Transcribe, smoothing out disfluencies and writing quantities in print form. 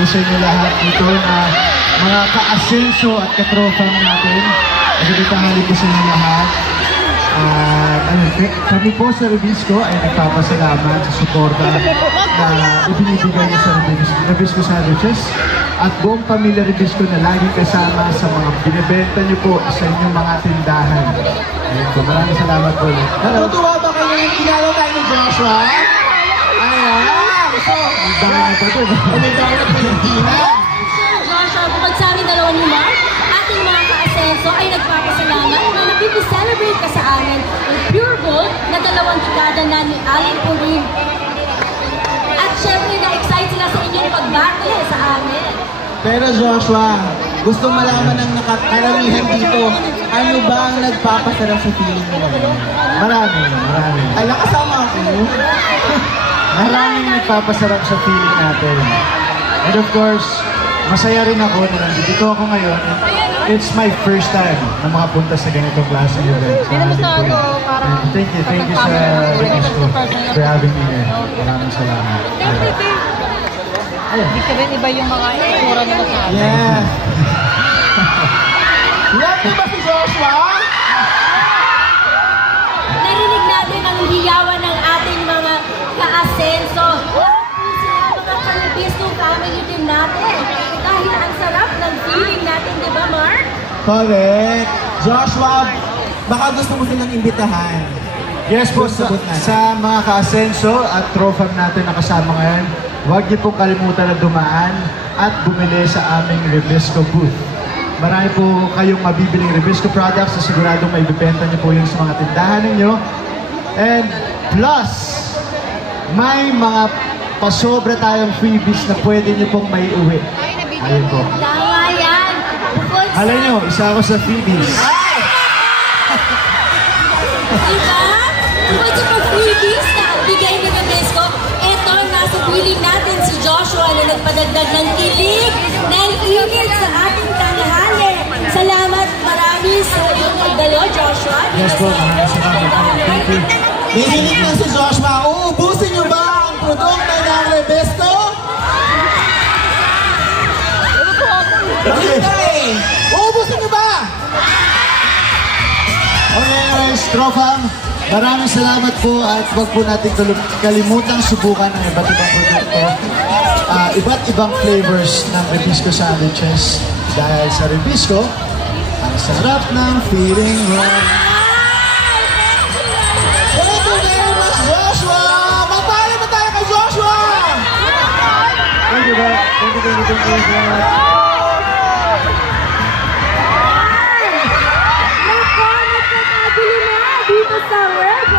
po sa inyo lahat dito na mga ka-asenso at ka-tropang natin. Magandang tanghali po sa inyo lahat. Kami po sa Revisco ay nagpapasalamat sa suporta na ibinibigay niyo sa Revisco Sandwiches at buong pamilya Revisco na laging kasama sa mga binibenta niyo po sa inyong mga tindahan. Ayun po, maraming salamat po. Natutuwa ba kayo yung pinalo tayo ni Joshua? Ayan! So, ang dami na po ito. may dawat Valentina. Joshua, bukod sa amin dalawa ni Mark, ating mga ka-asenso ay nagpapasalamat na nagpipicelebrate ka sa amin with pure gold na 2 dekada na ni Allen Purin. At syempre, na-excite sila sa inyong pagbati sa amin. Pero Joshua, gusto malaman ng karamihan dito, ano ba ang nagpapasarap sa feeling mo? Marami. Ala, kasama ako. Maraming nagpapasarap sa feeling natin. And of course, masaya rin ako na nandito ako ngayon. It's my first time na makapunta sa ganitong klaseng event. Thank you sa Revisco for having me here. Maraming salamat. Hindi ka rin iba yung mga itura nila sa atin. Yeah. Love mo ba si Joshua? Narinig natin ang hiyawan ng ating mga ka-asenso. Sila mga ka-Revisco family din natin. Dahil ang sarap ng feeling natin, di ba, Mark? Correct. Joshua, baka gusto mo silang imbitahan. Yes po, sa mga ka-asenso at tropang natin na kasama ngayon, huwag niyo pong kalimutan na dumaan at bumili sa aming Revisco booth. Marami po kayong mabibiling Revisco products na siguradong maibibenta niyo po yung sa mga tindahan ninyo. And plus, may mga pasobra tayong freebies na pwede niyo pong may uwi. Ayun po. Tama yan. Bukod sa... Alam niyo, isa ako sa freebies. Diba? Bukod sa pag-freebies na bigay ng Revisco, eto, nasa piling natin si Joshua na nagpadagdag ng kilig, ng init sa ating tanghali. Salamat marami sa iyong nagdalo, Joshua. Yes po, salamat. Thank you. Nahilig na si Joshua. Uubusin niyo ba ang produkto ng Revisco? Okay. Uubusin niyo ba? Okay, anyways, Tropang, maraming salamat po at huwag po natin kalimutang subukan ang iba't ibang produkto. Iba't ibang flavors ng Revisco Sandwiches. Dahil sa Revisco, ang sarap ng feeling mo. Thank you very much, Joshua! Magpahali ba tayo kay Joshua? Thank you, bro. Thank you. Nako, nagkakabili na dito sa Red